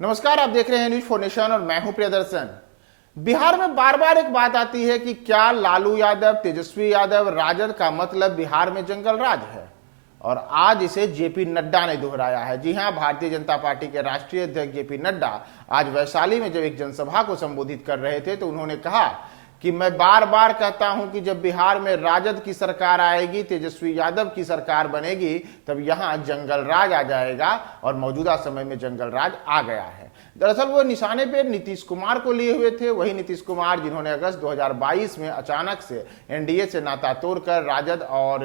नमस्कार, आप देख रहे हैं न्यूज फॉर नेशन और मैं हूं प्रियदर्शन। बिहार में बार बार एक बात आती है कि क्या लालू यादव, तेजस्वी यादव, राजद का मतलब बिहार में जंगल राज है, और आज इसे जेपी नड्डा ने दोहराया है। जी हां, भारतीय जनता पार्टी के राष्ट्रीय अध्यक्ष जेपी नड्डा आज वैशाली में जब एक जनसभा को संबोधित कर रहे थे तो उन्होंने कहा कि मैं बार बार कहता हूं कि जब बिहार में राजद की सरकार आएगी, तेजस्वी यादव की सरकार बनेगी, तब यहां जंगल राज आ जाएगा, और मौजूदा समय में जंगल राज आ गया है। दरअसल वो निशाने पे नीतीश कुमार को लिए हुए थे, वही नीतीश कुमार जिन्होंने अगस्त 2022 में अचानक से एनडीए से नाता तोड़कर राजद और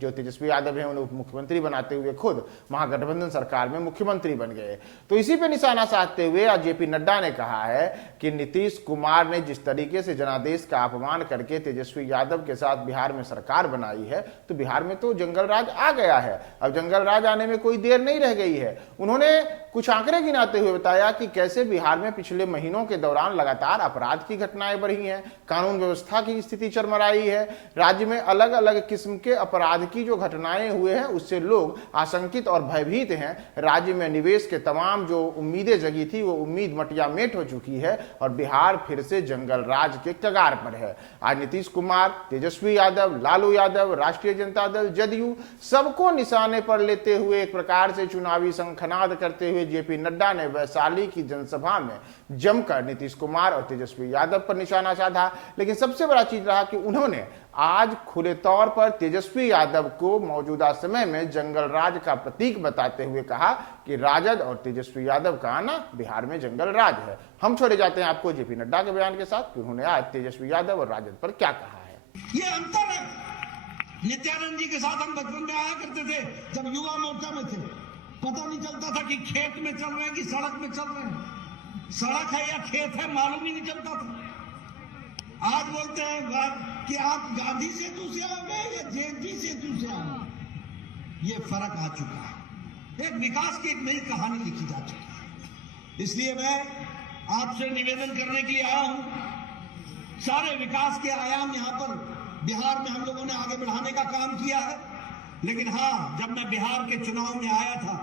जो तेजस्वी यादव हैं उन्हें मुख्यमंत्री बनाते हुए खुद महागठबंधन सरकार में मुख्यमंत्री बन गए। तो इसी पे निशाना साधते हुए आज जेपी नड्डा ने कहा है कि नीतीश कुमार ने जिस तरीके से जनादेश का अपमान करके तेजस्वी यादव के साथ बिहार में सरकार बनाई है, तो बिहार में तो जंगल राज आ गया है। अब जंगल राज आने में कोई देर नहीं रह गई है। उन्होंने कुछ आंकड़े गिनाते हुए बताया कि कैसे बिहार में पिछले महीनों के दौरान लगातार अपराध की घटनाएं बढ़ी हैं, कानून व्यवस्था की स्थिति चरमराई है, राज्य में अलग अलग किस्म के अपराध की जो घटनाएं हुए हैं उससे लोग आशंकित और भयभीत हैं। राज्य में निवेश के तमाम जो उम्मीदें जगी थी वो उम्मीद मटिया मेट हो चुकी है और बिहार फिर से जंगल राज के कगार पर है। आज नीतीश कुमार, तेजस्वी यादव, लालू यादव, राष्ट्रीय जनता दल, जदयू सबको निशाने पर लेते हुए एक प्रकार से चुनावी शंखनाद करते हुए जेपी नड्डा ने वैशाली की जनसभा में जमकर नीतीश कुमार और तेजस्वी यादव पर निशाना साधा। लेकिन सबसे बड़ा चीज रहा कि उन्होंने आज खुले तौर पर तेजस्वी यादव को मौजूदा समय में जंगल राज का प्रतीक बताते हुए कहा कि राजद और तेजस्वी यादव का आना बिहार में जंगल राज है। हम छोड़े जाते हैं आपको जेपी नड्डा के बयान के साथ कि उन्होंने आज तेजस्वी यादव और राजद पर क्या कहा है। ये अंतर है। नित्यानंद जी के साथ हम बचपन में आया करते थे जब युवा मोर्चा में थे, पता नहीं चलता था कि खेत में चल रहे हैं कि सड़क में चल रहे हैं, सड़क है या खेत है मालूम ही नहीं चलता था। आज बोलते हैं कि आप गांधी सेतु से आओगे या जेएनटी सेतु से आओगे। ये फर्क आ चुका है। एक विकास की एक नई कहानी लिखी जा चुकी है। इसलिए मैं आपसे निवेदन करने के लिए आया हूं। सारे विकास के आयाम यहां पर बिहार में हम लोगों ने आगे बढ़ाने का काम किया है। लेकिन हाँ, जब मैं बिहार के चुनाव में आया था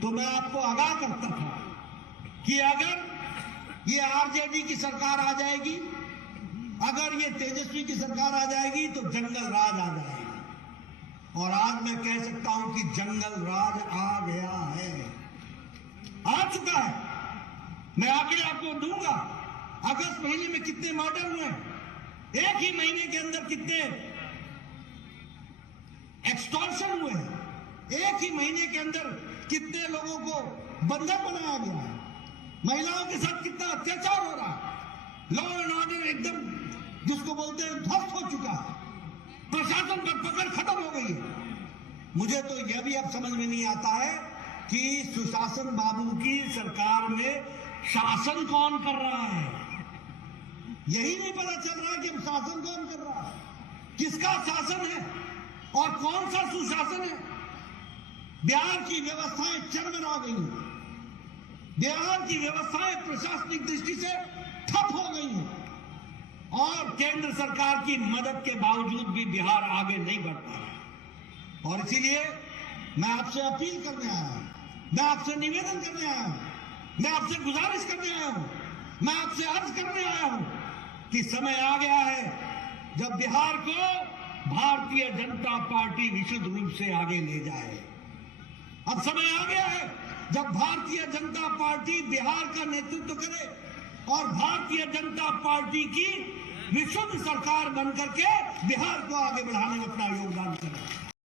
तो मैं आपको आगाह करता था कि अगर ये आरजेडी की सरकार आ जाएगी, अगर ये तेजस्वी की सरकार आ जाएगी तो जंगल राज आ जाएगा। और आज मैं कह सकता हूं कि जंगल राज आ गया है, आ चुका है। मैं आंकड़े आपको दूंगा। अगस्त महीने में कितने मर्डर हुए, एक ही महीने के अंदर कितने एक्सटॉर्शन हुए हैं, एक ही महीने के अंदर कितने लोगों को बंधक बनाया गया है, महिलाओं के साथ कितना अत्याचार हो रहा है, लॉ एंड ऑर्डर एकदम जिसको बोलते हैं ध्वस्त हो चुका है, प्रशासन पर पकड़ खत्म हो गई है। मुझे तो यह भी अब समझ में नहीं आता है कि सुशासन बाबू की सरकार में शासन कौन कर रहा है। यही नहीं पता चल रहा है कि शासन कौन कर रहा है, किसका शासन है और कौन सा सुशासन है। बिहार की व्यवस्थाएं चरमरा गई हैं, बिहार की व्यवस्थाएं प्रशासनिक दृष्टि से ठप हो गई हैं और केंद्र सरकार की मदद के बावजूद भी बिहार आगे नहीं बढ़ पा रहा। और इसीलिए मैं आपसे अपील करने आया हूं, मैं आपसे निवेदन करने आया हूं, मैं आपसे गुजारिश करने आया हूं, मैं आपसे अर्ज करने आया हूं कि समय आ गया है जब बिहार को भारतीय जनता पार्टी विशुद्ध रूप से आगे ले जाए। अब समय आ गया है जब भारतीय जनता पार्टी बिहार का नेतृत्व करे और भारतीय जनता पार्टी की विशुद्ध सरकार बनकर के बिहार को आगे बढ़ाने में अपना योगदान करे।